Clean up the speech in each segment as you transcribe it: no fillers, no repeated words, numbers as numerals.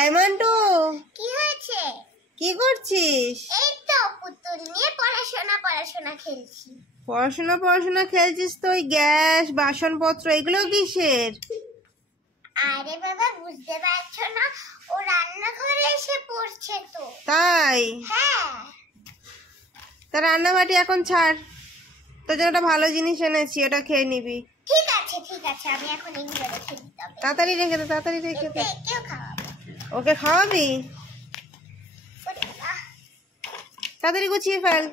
এই মন্টু, কি হয়েছে? কি করছিস? এই তো পুতুল নিয়ে পড়াশোনা খেলছি। পড়াশোনা খেলছিস তো? ওই গ্যাস বাসনপত্র এগুলো কিসের? আরে বাবা, বুঝতে পারছো না? ও রান্নাঘরে এসে পড়ছে তো। তাই? হ্যাঁ। তা রান্নাবাটি এখন ছাড়, তোর জন্য একটা ভালো জিনিস এনেছি, ওটা খেয়ে নিবি। ঠিক আছে, আমি এখন এগুলো রেখে দিতে হবে। তাড়াতাড়ি রেখে দে, তাড়াতাড়ি রেখে দে। কেউ খাওয়াবো। ওকে খাওয়াবি? ওরে বাবা, তাড়াতাড়ি গুছিয়ে ফেল।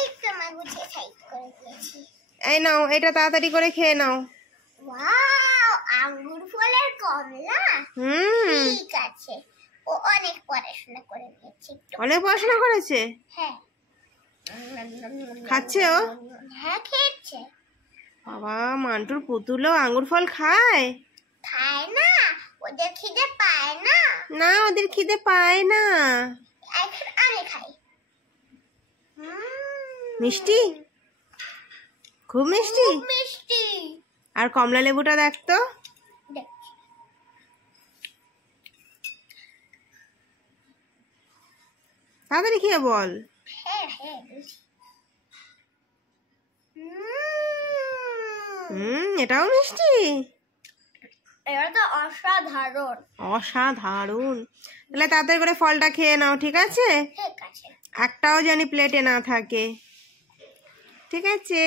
এই তো মা গুছিয়ে সাইড করে দিয়েছি। এই নাও, এটা তাড়াতাড়ি করে খেয়ে নাও। ওয়াও, আঙ্গুর ফলের কমলা। ঠিক আছে, ও অনেক পড়াশোনা করে নিয়েছে। অনেক পড়াশোনা করেছে? হ্যাঁ। খাচ্ছে ও? হ্যাঁ, খেয়েছে। বাবা, মান্টুর পুতুলও আঙ্গুর ফল খায়? খায় না, ওদের খিদে পায় না। না, ওদের খিদে পায় না। এখন আমি খাই। মিষ্টি, খুব মিষ্টি। মিষ্টি। আর কমলা লেবুটা দেখ তো। দেখছি। তাড়াতাড়ি খেয়ে বল। হ্যাঁ দেখছি। এটাও মিষ্টি। এটা তো অসাধারণ। অসাধারণ। তাহলে তাড়াতাড়ি করে ফলটা খেয়ে নাও, ঠিক আছে? ঠিক আছে। একটাও জানি প্লেটে না থাকে, ঠিক আছে?